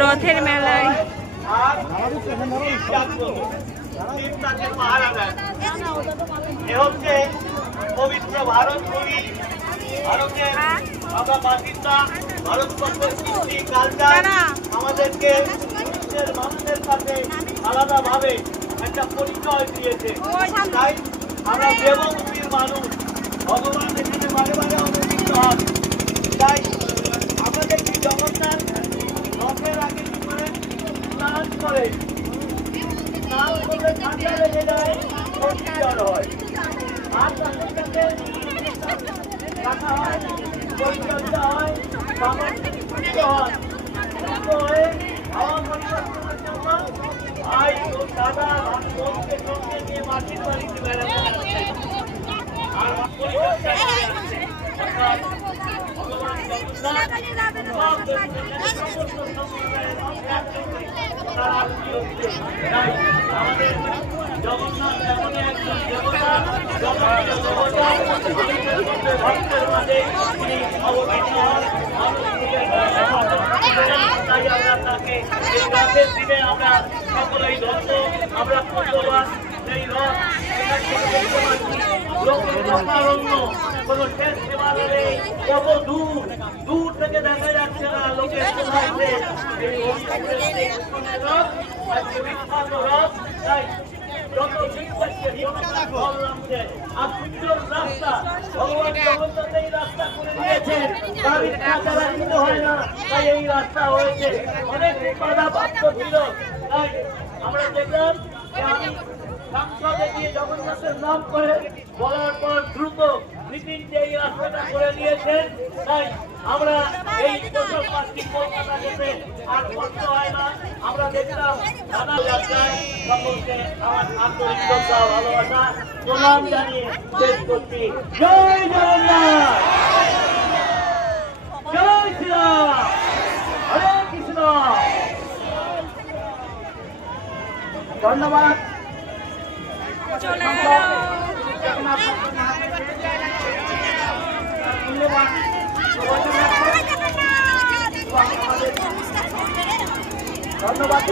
রথের মেলায় পবিত্র ভারতভূমি, ভারতের আমরা বাসিন্দা, ভারতবর্ষের কৃষ্টি কালচার আমাদেরকে বিশ্বের মানুষের সাথে আলাদাভাবে একটা পরিচয় দিয়েছে। তাই আমরা দেবভূমির মানুষ, ভগবান এখানে বারে বারে অবতীর্ণ হন। তাই আমাদের কি জগন্নাথ রথের আগে কি করে স্নান করে, স্নান করলে ঠান্ডা লেগে যায়, সর্দি জ্বর হয়, আর তাদের সাথে রাখা হয়, পরিচর্যা হয়, সামর্থ্য হয়, হয়ে হাওয়া পরিবর্তনের জন্য ভাই ও দাদা বোনকে সঙ্গে নিয়ে মাটির বাড়িতে বেড়াতে আসছে আর পরিচর্যা করে আসছে। অর্থাৎ ভগবান জগন্নাথ সমস্ত সম্প্রদায়ের তারা আত্মীয় দিতে। তাই আমাদের জগন্নাথ এমন একজন দেবতা, জগন্নাথ দেবতা ভক্তের মাঝে তিনি অবতীর্ণ হন। তাই আমরা তাকে এই রথের দিনে আমরা সকলেই ধন্য, আমরা পুণ্যবান। এই রথ লোকারণ্য কোন শেষ সীমানা নেই, কত দূর দূর থেকে দেখা যাচ্ছে না লোকের কোথায় এই রথ আজকে বিখ্যাত রথ। তাই যত বিখ্যাতকে ফল নামছে আর সুন্দর রাস্তা ভগবান জগন্নাথ এই রাস্তা করে দিয়েছেন, তার ইচ্ছা ছাড়া কিন্তু হয় না। তাই এই রাস্তা হয়েছে, অনেক বাধা প্রাপ্ত ছিল। তাই আমরা দেখলাম সংসদে গিয়ে জগন্নাথের নাম করে বলার পর দ্রুত নীতিন যে এই রাস্তাটা করে দিয়েছেন। তাই আমরা এই বছর পাচ্ছি কলকাতা যেতে আর কষ্ট হয় না। আমরা দেখলাম নানা যাত্রায় সকলকে আমার আন্তরিক শ্রদ্ধা ভালোবাসা প্রণাম জানিয়ে শেষ করছি। জয় জগন্নাথ, জয় শ্রীরাম, হরে কৃষ্ণ। ধন্যবাদ। চলে গেল। ধন্যবাদ।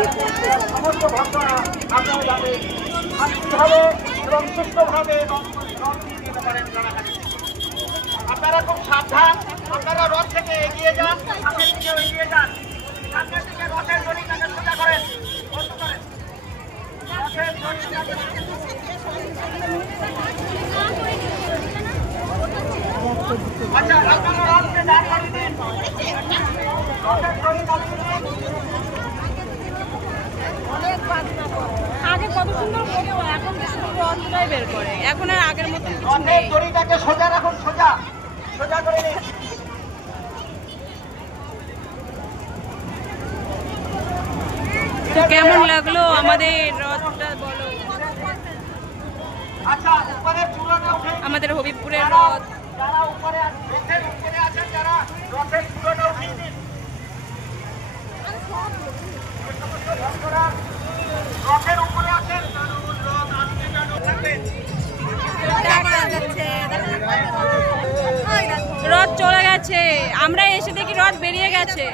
সমস্ত ভক্তরা আপনারা যাতে শান্তিভাবে এবং সুস্থভাবে আপনারা খুব সাবধান। আপনারা রথ থেকে এগিয়ে যান, সামনের দিকে এগিয়ে যান, সামনের দিকে রথের দড়িটাকে সোজা করেন, বন্ধ করেন রথের দড়িটাকে। আচ্ছা, আপনারা রথকে দাঁড় করিয়ে দিন, রথের দড়ি চালিয়ে দিন। আগে কত সুন্দর হতো, এখন শুধু রথটাই বের করে, এখন আর আগের মতো কিছু রথের নেই। দড়িটাকে সোজা রাখুন, সোজা সোজা করে নিন। তো কেমন লাগলো আমাদের রথটা বলো? আচ্ছা, উপরে চূড়াটা উঠে আমাদের হবিবপুরের রথ। যারা উপরে রথের উপরে আছেন, যারা রথের চূড়াটা উঠিয়ে দিন। ভক্তরা রথের উপরে আছেন, রথ আসতে থাকবেন। রথ চলে গেছে, আমরা এসে দেখি রথ বেরিয়ে গেছে।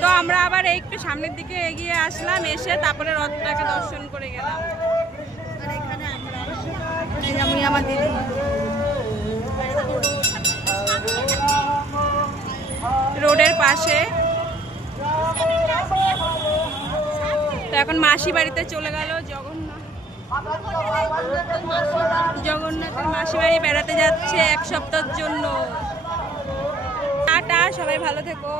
তো আমরা আবার একটু সামনের দিকে এগিয়ে আসলাম, এসে তারপরে রথটাকে দর্শন করে গেলাম। আমার দিদি রোডের পাশে। তো এখন মাসি বাড়িতে চলে গেল জগন্নাথের মাসি বাড়ি বেড়াতে যাচ্ছে এক সপ্তাহের জন্য। টাটা, সবাই ভালো থেকো।